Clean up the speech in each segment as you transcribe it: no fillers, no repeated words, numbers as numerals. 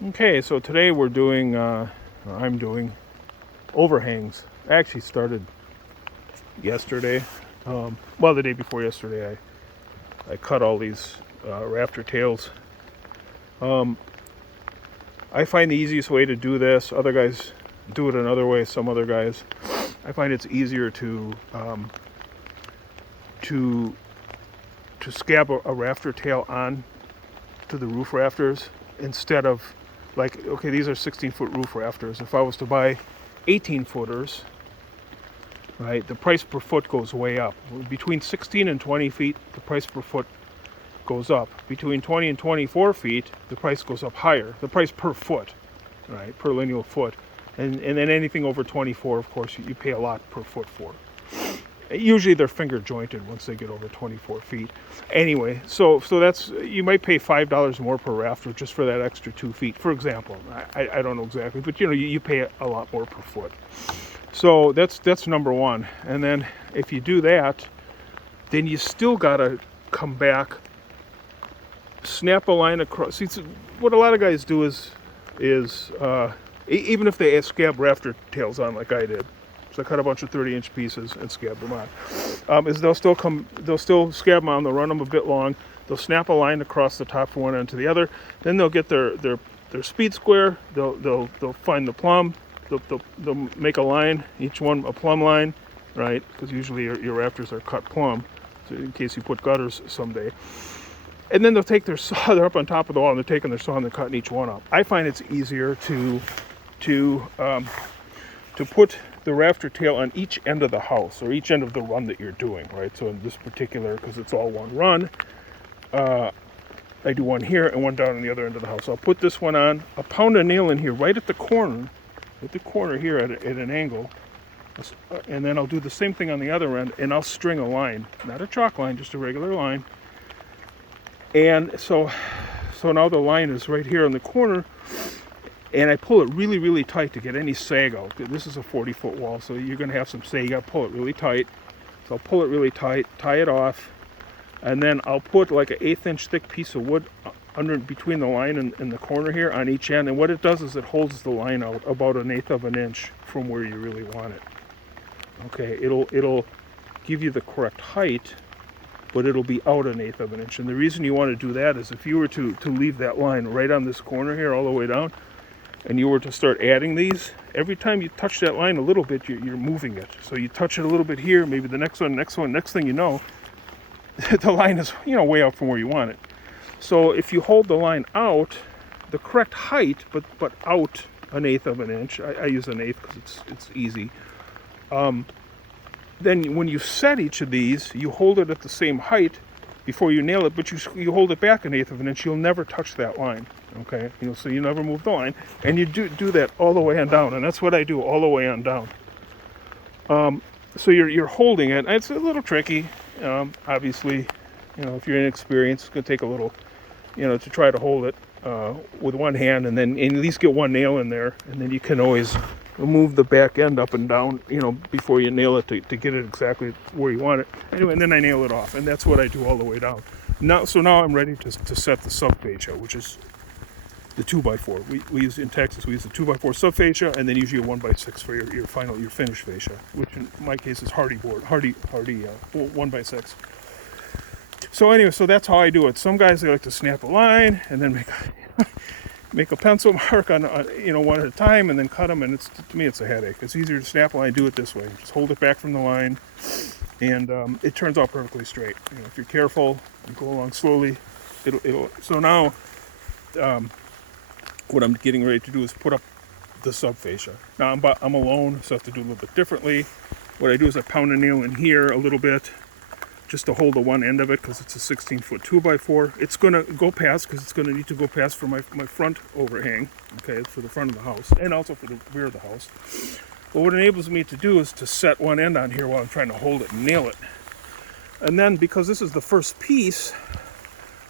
Okay, so today we're doing, I'm doing overhangs. I actually started yesterday. Well, the day before yesterday, I cut all these rafter tails. Um, I find the easiest way to do this. Other guys do it another way. Some other guys, I find it's easier to to scab a rafter tail on to the roof rafters instead of, like, okay, these are 16-foot roof rafters. If I was to buy 18 footers, right, the price per foot goes way up. Between 16 and 20 feet, the price per foot goes up. Between 20 and 24 feet, the price goes up higher. The price per foot, right, per lineal foot. And then anything over 24, of course, you pay a lot per foot for. Usually they're finger jointed once they get over 24 feet. Anyway, so that's, you might pay $5 more per rafter just for that extra 2 feet, for example. I don't know exactly, but you pay a lot more per foot. So that's number one. And then if you do that, then you still gotta come back, snap a line across. See, what a lot of guys do is even if they scab rafter tails on like I did, so I cut a bunch of 30-inch pieces and scab them on. Is they'll still scab them on. They'll run them a bit long. They'll snap a line across the top from one end to the other. Then they'll get their speed square. They'll find the plumb. They'll make a line, each one a plumb line, right? Because usually your rafters are cut plumb, so in case you put gutters someday. And then they'll take their saw. They're up on top of the wall, and they're taking their saw and they're cutting each one up. I find it's easier to put the rafter tail on each end of the house, or each end of the run that you're doing, right? So in this particular, because it's all one run, I do one here and one down on the other end of the house. I'll put this one on. I'll pound a nail in here right at the corner here at an angle, and then I'll do the same thing on the other end, and I'll string a line, not a chalk line, just a regular line. And so now the line is right here in the corner, and I pull it really, really tight to get any sag out. This is a 40-foot wall, so you're going to have some sag. You got to pull it really tight. So I'll pull it really tight, tie it off, and then I'll put like an 1/8-inch thick piece of wood under between the line and the corner here on each end. And what it does is it holds the line out about 1/8 of an inch from where you really want it. Okay, it'll give you the correct height, but it'll be out 1/8 of an inch. And the reason you want to do that is if you were to leave that line right on this corner here all the way down, and you were to start adding these, every time you touch that line a little bit, you're moving it. So you touch it a little bit here, maybe the next one, next thing you know, the line is way out from where you want it. So if you hold the line out, the correct height, but out 1/8 of an inch, I use 1/8 because it's easy. Then when you set each of these, you hold it at the same height before you nail it, but you hold it back 1/8 of an inch. You'll never touch that line, okay? So you never move the line, and you do that all the way on down, and that's what I do all the way on down. So you're holding it. It's a little tricky, obviously. If you're inexperienced, it's gonna take a little, to try to hold it with one hand, and then at least get one nail in there, and then you can always move the back end up and down, before you nail it to get it exactly where you want it. Anyway, and then I nail it off, and that's what I do all the way down. Now I'm ready to set the sub-fascia, which is the 2x4. We use in Texas. We use the 2x4 sub-fascia, and then usually a 1x6 for your finished fascia, which in my case is hardy 1x6. So anyway, so that's how I do it. Some guys, they like to snap a line and then make a pencil mark on one at a time and then cut them, and to me it's a headache. It's easier to snap a line, do it this way. Just hold it back from the line, and it turns out perfectly straight. If you're careful and go along slowly, it'll. So now, what I'm getting ready to do is put up the sub-fascia. Now I'm alone, so I have to do a little bit differently. What I do is I pound a nail in here a little bit, just to hold the one end of it, because it's a 16-foot 2x4. It's going to go past, because it's going to need to go past for my front overhang, okay, for the front of the house, and also for the rear of the house. But what it enables me to do is to set one end on here while I'm trying to hold it and nail it. And then, because this is the first piece,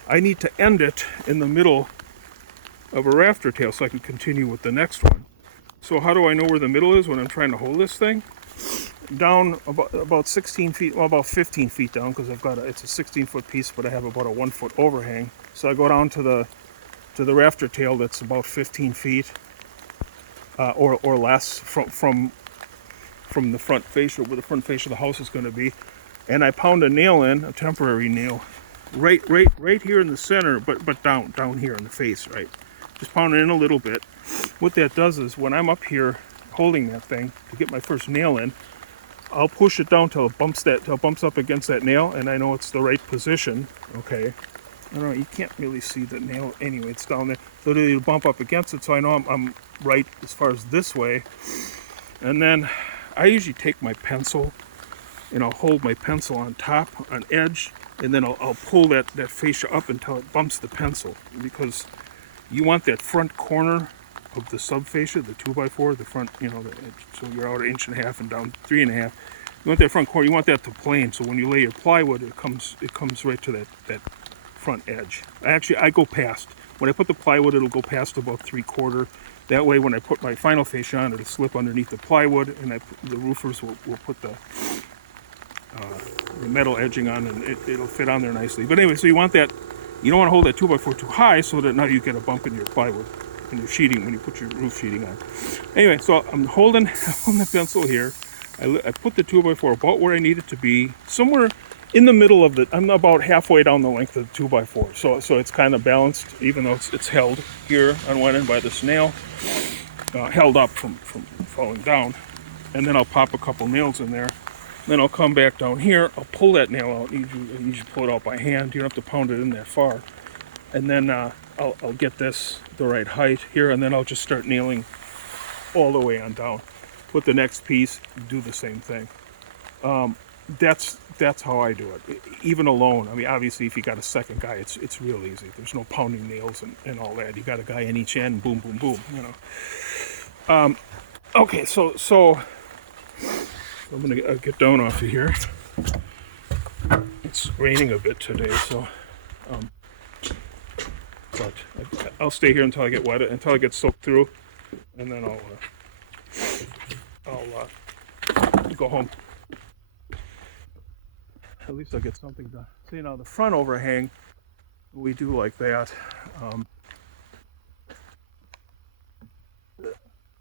I need to end it in the middle of a rafter tail so I can continue with the next one. So how do I know where the middle is when I'm trying to hold this thing? Down about 16 feet, well, about 15 feet down, because it's a 16-foot piece, but I have about a 1-foot overhang. So I go down to to the rafter tail that's about 15 feet or less from the front fascia, where the front fascia of the house is going to be. And I pound a nail in, a temporary nail, right here in the center, but down here in the face, right? Just pound it in a little bit. What that does is when I'm up here holding that thing to get my first nail in, I'll push it down till it bumps up against that nail, and I know it's the right position. Okay, I don't know, you can't really see the nail anyway, it's down there. So it'll bump up against it, so I know I'm right as far as this way. And then I usually take my pencil and I'll hold my pencil on top, on edge, and then I'll pull that fascia up until it bumps the pencil, because you want that front corner of the sub-fascia, the 2x4, the front, so you're out 1.5 inches and down 3.5. You want that front corner, you want that to plane, so when you lay your plywood, it comes right to that front edge. I go past. When I put the plywood, it'll go past about 3/4. That way, when I put my final fascia on, it'll slip underneath the plywood, and the roofers will put the metal edging on, and it'll fit on there nicely. But anyway, so you want that, you don't want to hold that 2x4 too high, so that now you get a bump in your plywood, in your sheeting, when you put your roof sheeting on. Anyway, so I'm holding the pencil here. I put the 2x4 about where I need it to be, somewhere in the middle of I'm about halfway down the length of the 2x4. So it's kind of balanced, even though it's held here on one end by this nail, held up from falling down. And then I'll pop a couple nails in there. Then I'll come back down here, I'll pull that nail out. You usually pull it out by hand, you don't have to pound it in that far. And then I'll get this the right height here, and then I'll just start nailing all the way on down. Put the next piece, do the same thing. That's how I do it, even alone. I mean, obviously, if you got a second guy, it's real easy. There's no pounding nails and all that. You got a guy in each end, boom, boom, boom. Okay, so I'm gonna get down off of here. It's raining a bit today, so but I'll stay here until I get wet, until I get soaked through, and then I'll go home. At least I'll get something done. See, now the front overhang, we do like that.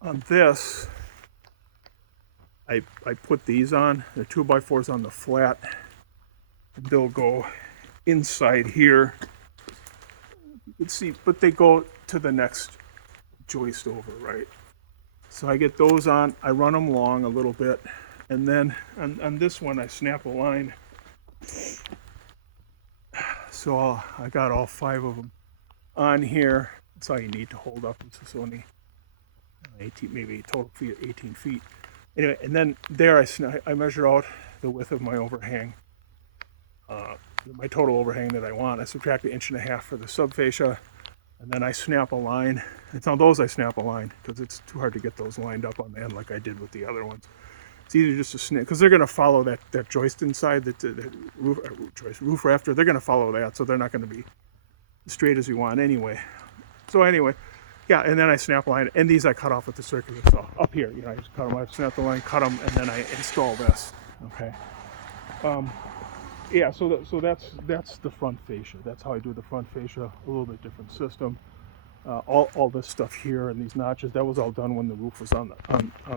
On this, I put these on, the 2x4s on the flat. They'll go inside here. You can see, but they go to the next joist over, right? So I get those on, I run them long a little bit, and then on this one I snap a line. So I got all 5 of them on here. That's all you need to hold up. This is only 18, maybe total feet, 18 feet. Anyway, and then there I measure out the width of my overhang, my total overhang that I want. I subtract 1.5 inches for the sub-fascia, and then I snap a line. It's on those I snap a line, because it's too hard to get those lined up on the end like I did with the other ones. It's easier just to snap, because they're going to follow that joist inside, the roof rafter. They're going to follow that, so they're not going to be as straight as we want anyway. So anyway, yeah, and then I snap a line, and these I cut off with the circular saw. Up here, I just cut them, I snap the line, cut them, and then I install this, okay? Yeah, so that's the front fascia. That's how I do the front fascia, a little bit different system. All this stuff here and these notches, that was all done when the roof was on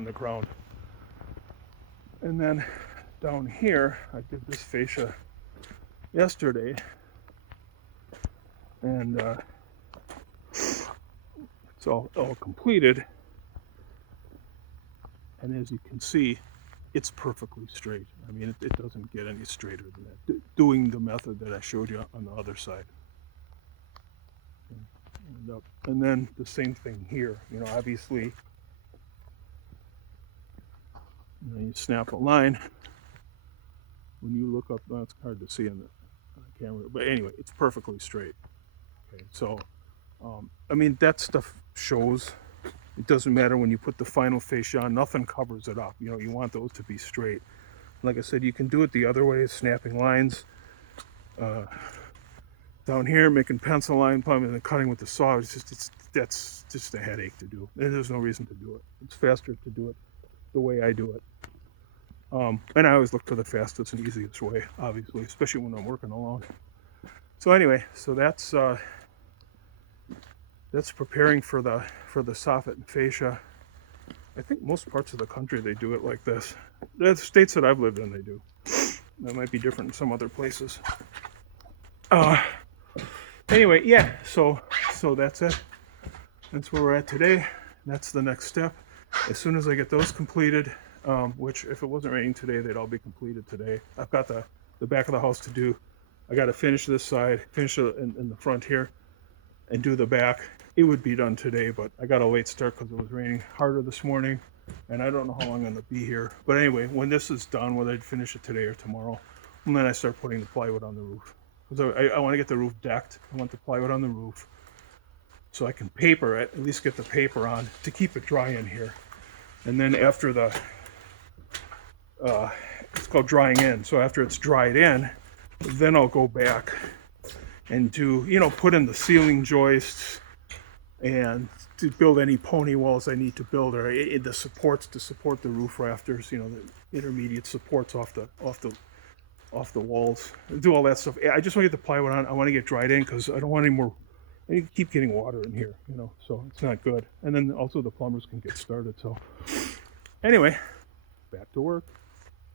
the ground. And then down here, I did this fascia yesterday, and it's all completed. And as you can see, it's perfectly straight. I mean, it doesn't get any straighter than that. Doing the method that I showed you on the other side. And then the same thing here. Obviously, you snap a line. When you look up, well, it's hard to see on the camera, but anyway, it's perfectly straight. Okay, so I mean, that stuff shows. It doesn't matter when you put the final fascia on, nothing covers it up. You want those to be straight. Like I said, you can do it the other way, snapping lines. Down here, making pencil line plumbing and then cutting with the saw. That's just a headache to do. There's no reason to do it. It's faster to do it the way I do it. And I always look for the fastest and easiest way, obviously, especially when I'm working alone. So anyway, so that's that's preparing for the soffit and fascia. I think most parts of the country they do it like this. The states that I've lived in, they do. That might be different in some other places. Anyway, yeah. So that's it. That's where we're at today. That's the next step. As soon as I get those completed, which if it wasn't raining today, they'd all be completed today. I've got the back of the house to do. I got to finish this side, finish it in the front here, and do the back. It would be done today, but I got a late start because it was raining harder this morning, and I don't know how long I'm going to be here. But anyway, when this is done, whether I'd finish it today or tomorrow, and then I start putting the plywood on the roof. Because I want to get the roof decked. I want the plywood on the roof so I can paper it, at least get the paper on to keep it dry in here. And then after the, it's called drying in. So after it's dried in, then I'll go back and do, put in the ceiling joists and to build any pony walls I need to build, or the supports to support the roof rafters, the intermediate supports off the walls. Do all that stuff. I just want to get the plywood on. I want to get dried in because I don't want any more. I keep getting water in here, so it's not good. And then also the plumbers can get started. So anyway, back to work.